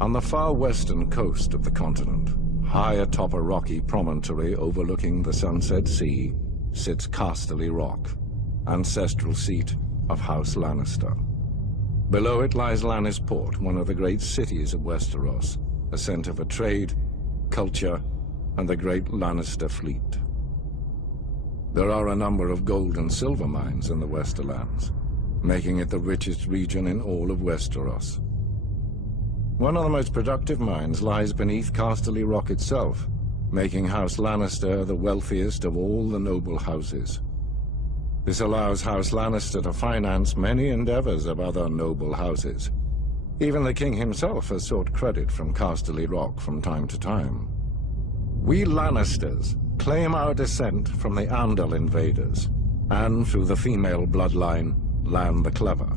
On the far western coast of the continent, high atop a rocky promontory overlooking the Sunset Sea, sits Casterly Rock, ancestral seat of House Lannister. Below it lies Lannisport, one of the great cities of Westeros, a center for trade, culture, and the great Lannister fleet. There are a number of gold and silver mines in the Westerlands, making it the richest region in all of Westeros. One of the most productive mines lies beneath Casterly Rock itself, making House Lannister the wealthiest of all the noble houses. This allows House Lannister to finance many endeavors of other noble houses. Even the king himself has sought credit from Casterly Rock from time to time. We Lannisters claim our descent from the Andal invaders, and through the female bloodline, Lann the Clever.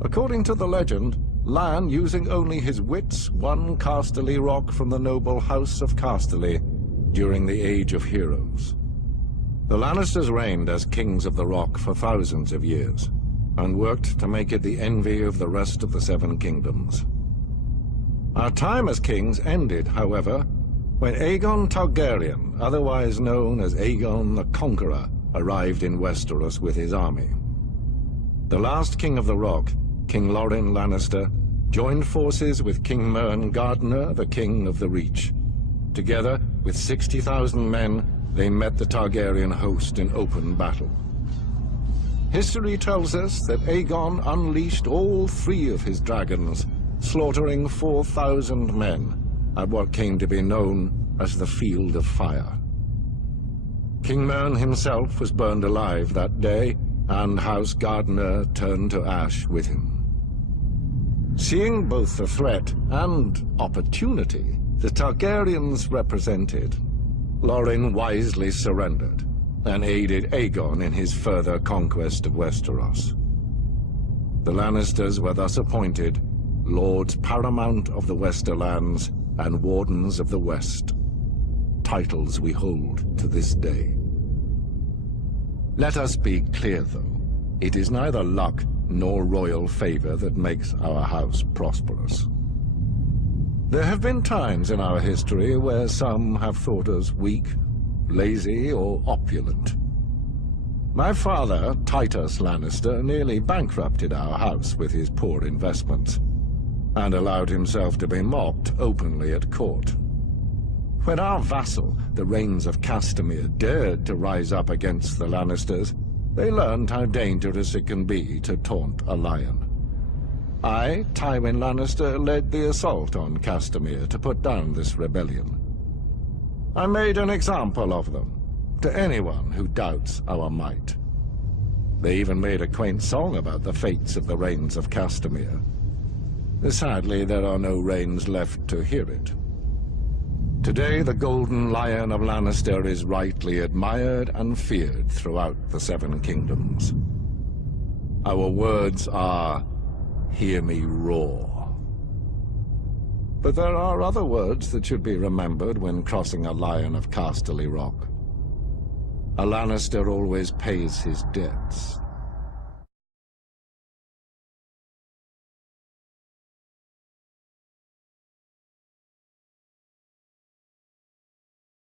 According to the legend, Lann, using only his wits, won Casterly Rock from the noble House of Casterly during the Age of Heroes. The Lannisters reigned as kings of the Rock for thousands of years, and worked to make it the envy of the rest of the Seven Kingdoms. Our time as kings ended, however, when Aegon Targaryen, otherwise known as Aegon the Conqueror, arrived in Westeros with his army. The last king of the Rock, King Lorde Lannister, joined forces with King Mern Gardener, the king of the Reach. Together, with 60,000 men, they met the Targaryen host in open battle. History tells us that Aegon unleashed all 3 of his dragons, slaughtering 4,000 men at what came to be known as the Field of Fire. King Mern himself was burned alive that day, and House Gardener turned to ash with him. Seeing both the threat and opportunity the Targaryens represented, Loren wisely surrendered and aided Aegon in his further conquest of Westeros. The Lannisters were thus appointed Lords Paramount of the Westerlands and Wardens of the West, titles we hold to this day. Let us be clear, though. It is neither luck nor royal favor that makes our house prosperous. There have been times in our history where some have thought us weak, lazy, or opulent. My father, Titus Lannister, nearly bankrupted our house with his poor investments, and allowed himself to be mocked openly at court. When our vassal, the Rains of Castamere, dared to rise up against the Lannisters, they learned how dangerous it can be to taunt a lion. I, Tywin Lannister, led the assault on Castamere to put down this rebellion. I made an example of them, to anyone who doubts our might. They even made a quaint song about the fates of the Rains of Castamere. Sadly, there are no Rains left to hear it. Today, the Golden Lion of Lannister is rightly admired and feared throughout the Seven Kingdoms. Our words are, "Hear me roar." But there are other words that should be remembered when crossing a lion of Casterly Rock. A Lannister always pays his debts.